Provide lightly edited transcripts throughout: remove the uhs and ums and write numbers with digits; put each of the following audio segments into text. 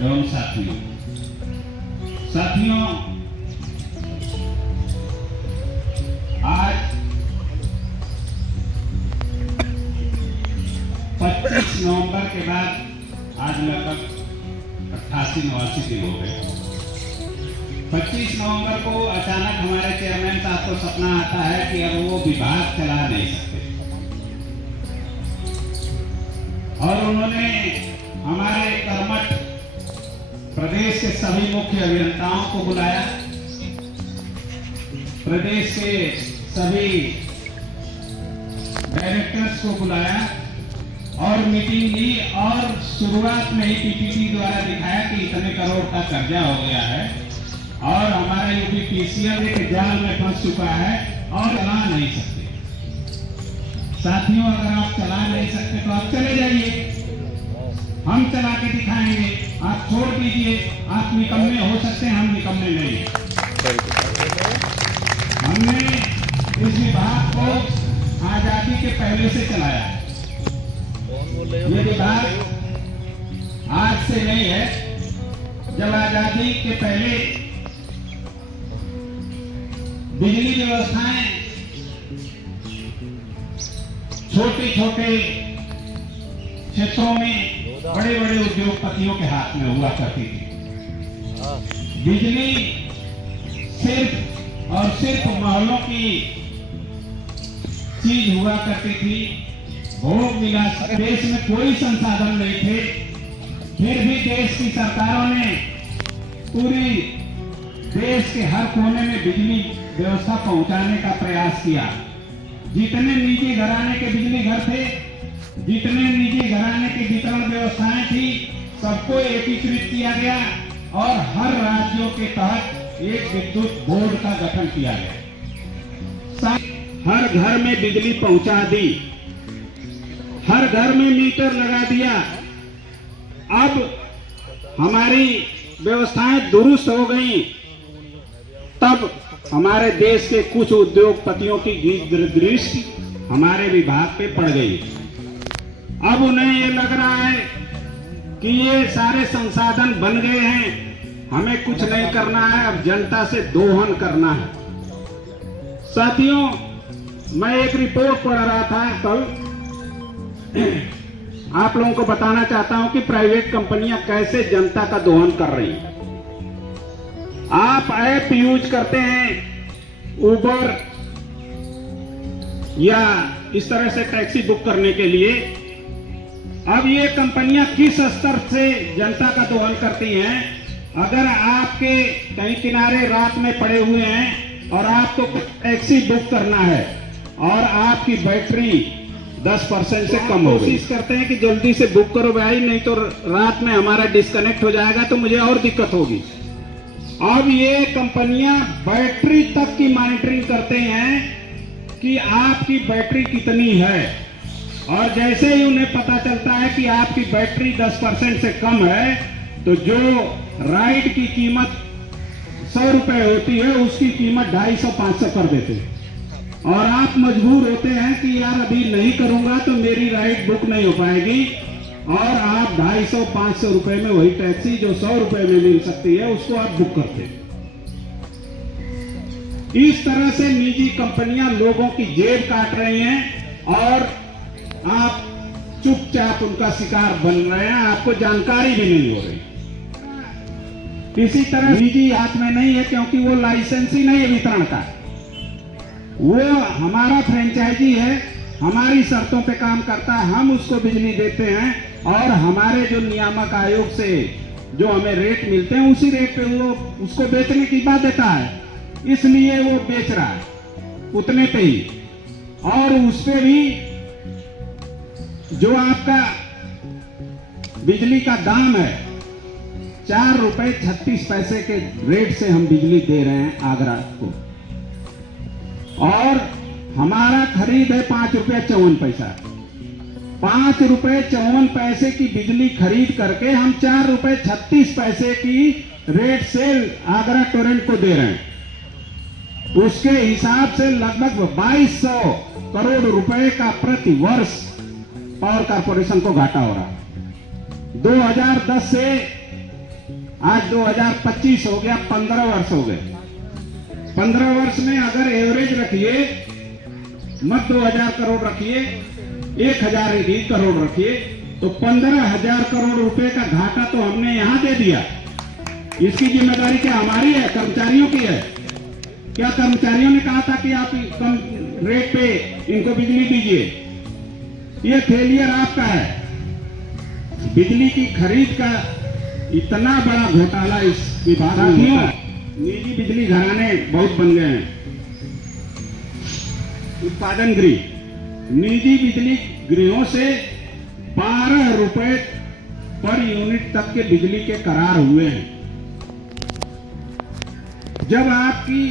एवं साथियों, आज 25 नवंबर के बाद आज लगभग 88-89 दिन हो गए। 25 नवंबर को अचानक हमारे चेयरमैन साहब को सपना आता है कि अब वो विभाग चला नहीं सकते, और उन्होंने हमारे कर्मठ प्रदेश के सभी मुख्य अभियंताओं को बुलाया, प्रदेश के सभी डायरेक्टर्स को बुलाया और मीटिंग ली, और शुरुआत में ही पीपीटी द्वारा दिखाया कि इतने करोड़ का कर्जा हो गया है और हमारा यूपीपीसीएल एक जाल में फंस चुका है और चला नहीं सकते। साथियों, अगर आप चला नहीं सकते तो आप चले जाइए, हम चला के दिखाएंगे। आप छोड़ दीजिए, आप निकम्मे हो सकते हैं, हम निकम्मे नहीं हैं। हमने इस विभाग को आजादी के पहले से चलाया है। ये विभाग आज से नहीं है। जब आजादी के पहले बिजली व्यवस्थाएं छोटे छोटे क्षेत्रों में बड़े बड़े उद्योगपतियों के हाथ में हुआ करती थी। बिजली सिर्फ और सिर्फ महलों की चीज हुआ करती थी। भोग विलास, देश में कोई संसाधन नहीं थे, फिर भी देश की सरकारों ने पूरी देश के हर कोने में बिजली व्यवस्था पहुंचाने का प्रयास किया। जितने निजी घराने के बिजली घर थे, जितने निजी घराने की वितरण व्यवस्थाएं थी, सबको एकीकृत किया गया और हर राज्यों के तहत एक विद्युत बोर्ड का गठन किया गया। हर घर में बिजली पहुंचा दी, हर घर में मीटर लगा दिया। अब हमारी व्यवस्थाएं दुरुस्त हो गई। तब हमारे देश के कुछ उद्योगपतियों की दृष्टि हमारे विभाग पे पड़ गई। अब उन्हें ये लग रहा है कि ये सारे संसाधन बन गए हैं, हमें कुछ नहीं करना है, अब जनता से दोहन करना है। साथियों, मैं एक रिपोर्ट पढ़ रहा था कल। आप लोगों को बताना चाहता हूं कि प्राइवेट कंपनियां कैसे जनता का दोहन कर रही हैं। आप ऐप यूज करते हैं उबर या इस तरह से टैक्सी बुक करने के लिए। अब ये कंपनियां किस स्तर से जनता का दोहन करती हैं। अगर आपके कहीं किनारे रात में पड़े हुए हैं और आपको टैक्सी बुक करना है और आपकी बैटरी 10% से कम हो, कोशिश करते हैं कि जल्दी से बुक करो भाई, नहीं तो रात में हमारा डिस्कनेक्ट हो जाएगा तो मुझे और दिक्कत होगी। अब ये कंपनियां बैटरी तक की मॉनिटरिंग करते हैं कि आपकी बैटरी कितनी है, और जैसे ही उन्हें पता चलता है कि आपकी बैटरी 10% से कम है तो जो राइड की कीमत 100 रुपए होती है उसकी कीमत 250-500 कर देते हैं, और आप मजबूर होते हैं कि यार अभी नहीं करूंगा तो मेरी राइड बुक नहीं हो पाएगी, और आप 250-500 रुपए में वही टैक्सी जो 100 रुपए में मिल सकती है उसको आप बुक करते हैं। इस तरह से निजी कंपनियां लोगों की जेब काट रही हैं और आप चुपचाप उनका शिकार बन रहे हैं, आपको जानकारी भी नहीं हो रही। इसी तरह निजी हाथ में नहीं है क्योंकि वो लाइसेंस ही नहीं है वितरण का, वो हमारा फ्रेंचाइजी है, हमारी शर्तों पे काम करता है, हम उसको बिजली देते हैं और हमारे जो नियामक आयोग से जो हमें रेट मिलते हैं उसी रेट पे वो उसको बेचने की बाध्यता है, इसलिए वो बेच रहा है उतने पे ही। और उस पे भी जो आपका बिजली का दाम है 4 रुपए 36 पैसे के रेट से हम बिजली दे रहे हैं आगरा को, और हमारा खरीद है 5 रुपये 54 पैसा। 5 रुपए 54 पैसे की बिजली खरीद करके हम 4 रुपए 36 पैसे की रेट से आगरा टोरेंट को दे रहे हैं। उसके हिसाब से लगभग 2200 करोड़ रुपए का प्रति वर्ष पावर कॉर्पोरेशन को घाटा हो रहा है। 2010 से आज 2025 हो गया, 15 वर्ष हो गए। 15 वर्ष में अगर एवरेज रखिए, मत 2000 करोड़ रखिए, 1000 ही करोड़ रखिए, तो 15,000 करोड़ रुपए का घाटा तो हमने यहां दे दिया। इसकी जिम्मेदारी क्या हमारी है? कर्मचारियों की है। क्या कर्मचारियों ने कहा था कि आप कम रेट पे इनको बिजली दीजिए? ये फेलियर आपका है। बिजली की खरीद का इतना बड़ा घोटाला इस विभाग में होता है। निजी बिजली घराने बहुत बन गए हैं। उत्पादन गृह, निजी बिजली गृहों से 12 रुपए पर यूनिट तक के बिजली के करार हुए हैं। जब आपकी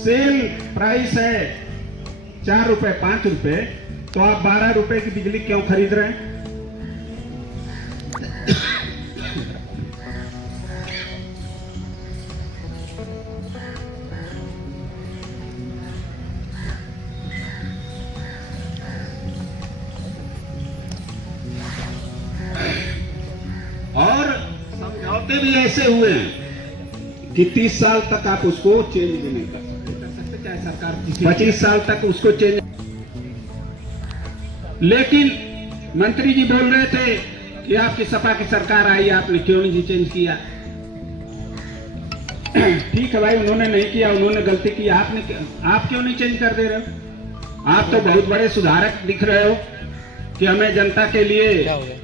सेल प्राइस है 4 रुपए 5 रुपए, तो आप 12 रुपए की बिजली क्यों खरीद रहे हैं? और समझौते भी ऐसे हुए हैं कि 30 साल तक आप उसको चेंज भी नहीं कर सकते, चाहे सरकार 25 साल तक उसको चेंज। लेकिन मंत्री जी बोल रहे थे कि आपकी सपा की सरकार आई, आपने क्यों नहीं चेंज किया? ठीक है भाई, उन्होंने नहीं किया, उन्होंने गलती की। आप क्यों नहीं चेंज कर दे रहे हो? आप तो बहुत बड़े सुधारक दिख रहे हो कि हमें जनता के लिए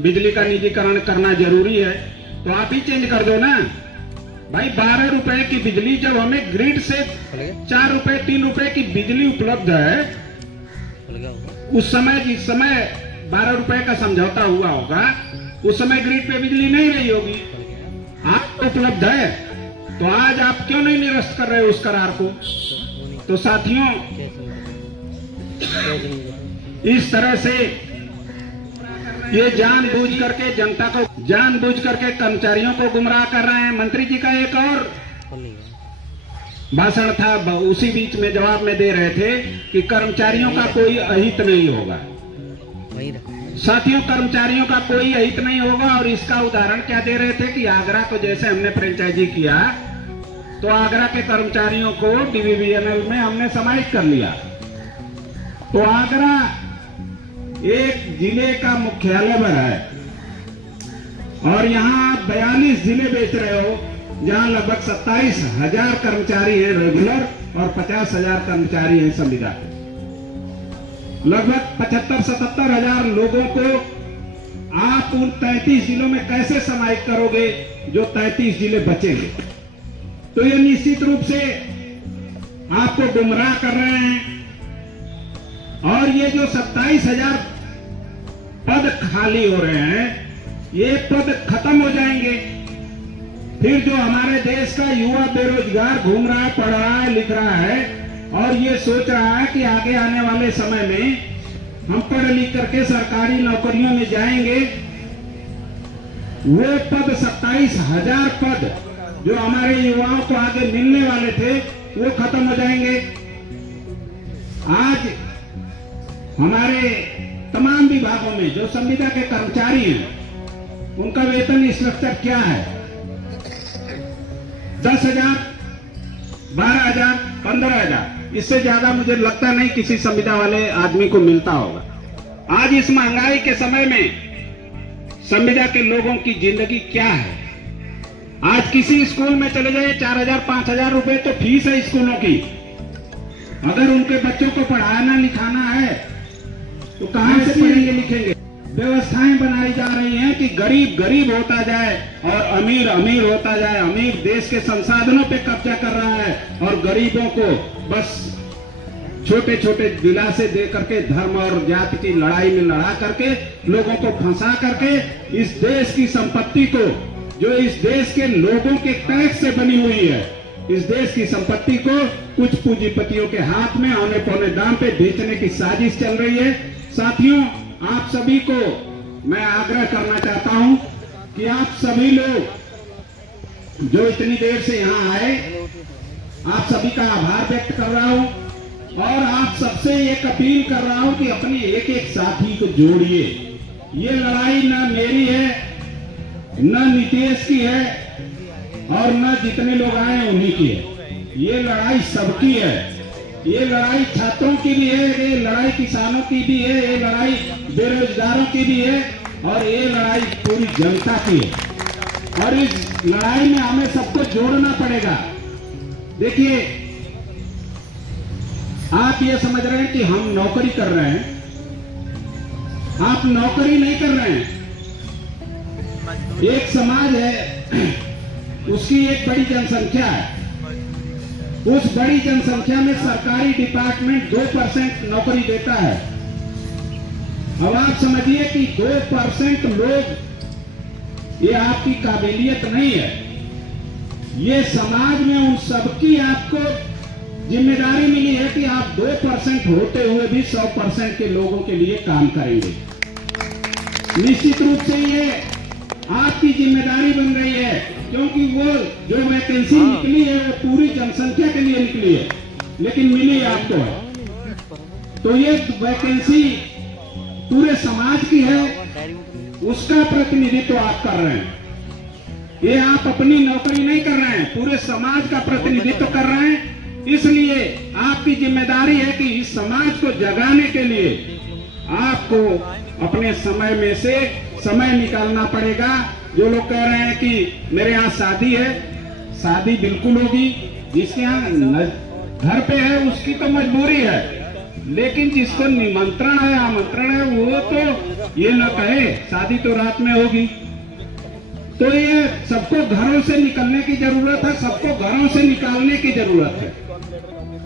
बिजली का निजीकरण करना जरूरी है, तो आप ही चेंज कर दो ना भाई। 12 रुपए की बिजली जब हमें ग्रिड से 4 रुपए 3 रुपए की बिजली उपलब्ध है, उस समय जिस समय 12 रुपए का समझौता हुआ होगा, उस समय ग्रिड पे बिजली नहीं रही होगी। आप उपलब्ध है, तो आज आप क्यों नहीं निरस्त कर रहे हो उस करार को? तो साथियों, इस तरह से ये जानबूझ करके जनता को, जानबूझ करके कर्मचारियों को गुमराह कर रहे हैं। मंत्री जी का एक और भाषण था, उसी बीच में जवाब में दे रहे थे कि कर्मचारियों का कोई अहित नहीं होगा। साथियों, कर्मचारियों का कोई अहित नहीं होगा। और इसका उदाहरण क्या दे रहे थे कि आगरा को जैसे हमने फ्रेंचाइजी किया, तो आगरा के कर्मचारियों को डीवीबीएनएल में हमने समाहित कर लिया। तो आगरा एक जिले का मुख्यालय बना है, और यहाँ 42 जिले बेच रहे हो, जहां लगभग 27,000 कर्मचारी हैं रेगुलर और 50,000 कर्मचारी हैं संविदा के। लगभग 75-77 हजार लोगों को आप उन 33 जिलों में कैसे समाहित करोगे जो 33 जिले बचेंगे? तो ये निश्चित रूप से आपको गुमराह कर रहे हैं। और ये जो 27,000 पद खाली हो रहे हैं, ये पद खत्म हो जाएंगे। फिर जो हमारे देश का युवा बेरोजगार घूम रहा है, पढ़ रहा है, लिख रहा है, और ये सोच रहा है कि आगे आने वाले समय में हम पढ़ लिख करके सरकारी नौकरियों में जाएंगे, वो पद 27,000 पद जो हमारे युवाओं को आगे मिलने वाले थे, वो खत्म हो जाएंगे। आज हमारे तमाम विभागों में जो संविदा के कर्मचारी हैं, उनका वेतन स्ट्रक्चर क्या है? 10,000, 12,000, 15,000, इससे ज्यादा मुझे लगता नहीं किसी संविदा वाले आदमी को मिलता होगा। आज इस महंगाई के समय में संविदा के लोगों की जिंदगी क्या है? आज किसी स्कूल में चले जाइए, 4,000 5,000 रुपए तो फीस है स्कूलों की। अगर उनके बच्चों को पढ़ाना लिखाना है तो कहां से पढ़ेंगे लिखेंगे? व्यवस्थाएं बनाई जा रही हैं कि गरीब गरीब होता जाए और अमीर अमीर होता जाए। अमीर देश के संसाधनों पे कब्जा कर रहा है और गरीबों को बस छोटे छोटे दिलासे दे करके, धर्म और जाति की लड़ाई में लड़ा करके, लोगों को फंसा करके इस देश की संपत्ति को, जो इस देश के लोगों के टैक्स से बनी हुई है, इस देश की संपत्ति को कुछ पूंजीपतियों के हाथ में औने पौने दाम पे बेचने की साजिश चल रही है। साथियों, आप सभी को मैं आग्रह करना चाहता हूं कि आप सभी लोग जो इतनी देर से यहां आए, आप सभी का आभार व्यक्त कर रहा हूं और आप सबसे एक अपील कर रहा हूं कि अपने एक एक साथी को जोड़िए। ये लड़ाई न मेरी है, न नीतीश की है, और न जितने लोग आए उन्हीं की है। ये लड़ाई सबकी है। ये लड़ाई छात्रों की भी है, ये लड़ाई किसानों की भी है, ये लड़ाई बेरोजगारों की भी है और ये लड़ाई पूरी जनता की है। और इस लड़ाई में हमें सबको जोड़ना पड़ेगा। देखिए, आप ये समझ रहे हैं कि हम नौकरी कर रहे हैं, आप नौकरी नहीं कर रहे हैं। एक समाज है, उसकी एक बड़ी जनसंख्या है। उस बड़ी जनसंख्या में सरकारी डिपार्टमेंट 2% नौकरी देता है। अब आप समझिए कि 2% लोग, ये आपकी काबिलियत नहीं है। ये समाज में उन सबकी आपको जिम्मेदारी मिली है कि आप 2% होते हुए भी 100% के लोगों के लिए काम करेंगे। निश्चित रूप से ये आपकी जिम्मेदारी बन गई है, क्योंकि वो जो वैकेंसी निकली है वो पूरी जनसंख्या के लिए निकली है, लेकिन मिली आपको है। तो ये वैकेंसी पूरे समाज की है, उसका प्रतिनिधित्व आप कर रहे हैं। ये आप अपनी नौकरी नहीं कर रहे हैं, पूरे समाज का प्रतिनिधित्व कर रहे हैं। इसलिए आपकी जिम्मेदारी है कि इस समाज को जगाने के लिए आपको अपने समय में से समय निकालना पड़ेगा। जो लोग कह रहे हैं कि मेरे यहाँ शादी है, शादी बिल्कुल होगी। जिसके यहाँ घर पे है उसकी तो मजबूरी है, लेकिन जिसको निमंत्रण है, आमंत्रण है, वो तो ये न कहे शादी तो रात में होगी। तो ये सबको घरों से निकलने की जरूरत है, सबको घरों से निकालने की जरूरत है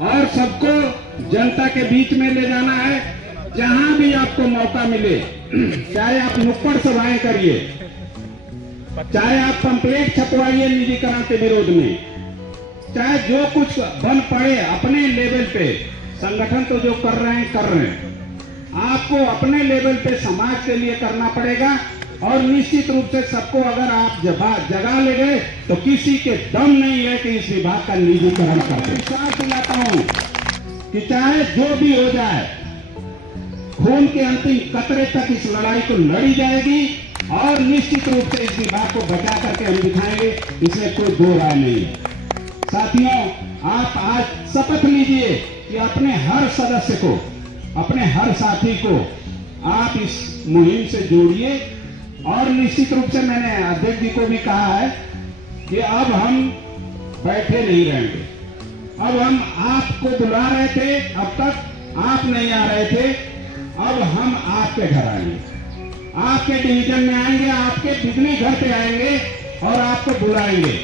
और सबको जनता के बीच में ले जाना है। जहां भी आपको मौका मिले, चाहे आप नुक्कड़ सभाएं करिए, चाहे आप पंपलेट छपवाइए निजीकरण के विरोध में, चाहे जो कुछ बन पड़े अपने लेवल पे, संगठन तो जो कर रहे हैं आपको अपने लेवल पे समाज के लिए करना पड़ेगा। और निश्चित रूप से सबको अगर आप जगा ले गए तो किसी के दम नहीं है कि इस विभाग का निजीकरण करते। विश्वास दिलाता हूं कि चाहे जो भी हो जाए, खून के अंतिम कतरे तक इस लड़ाई को लड़ी जाएगी और निश्चित रूप से इस विभाग को बचा करके हम दिखाएंगे, इसमें कोई दो राय नहीं है। साथियों, आप आज शपथ लीजिए कि अपने हर सदस्य को, अपने हर साथी को आप इस मुहिम से जोड़िए। और निश्चित रूप से मैंने अध्यक्ष जी को भी कहा है कि अब हम बैठे नहीं रहेंगे। अब हम आपको बुला रहे थे, अब तक आप नहीं आ रहे थे, अब हम आपके घर आएंगे, आपके डिवीजन में आएंगे, आपके बिजली घर पे आएंगे और आपको बुलाएंगे।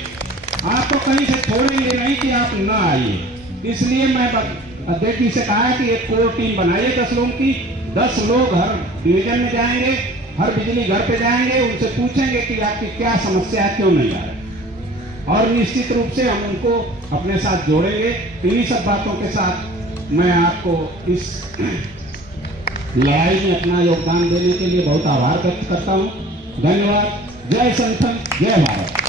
आपको कहीं से छोड़ेंगे नहीं कि आप न आइए। इसलिए मैं अध्यक्ष जी से कहा है कि एक कोर टीम बनाइए 10 लोगों की। 10 लोग हर डिवीजन में जाएंगे, हर बिजली घर पे जाएंगे, उनसे पूछेंगे कि आपकी क्या समस्या है, क्यों नहीं आ रहे, और निश्चित रूप से हम उनको अपने साथ जोड़ेंगे। इन्हीं सब बातों के साथ मैं आपको इस लड़ाई में अपना योगदान देने के लिए बहुत आभार व्यक्त करता हूँ। धन्यवाद। जय संगठन, जय भारत।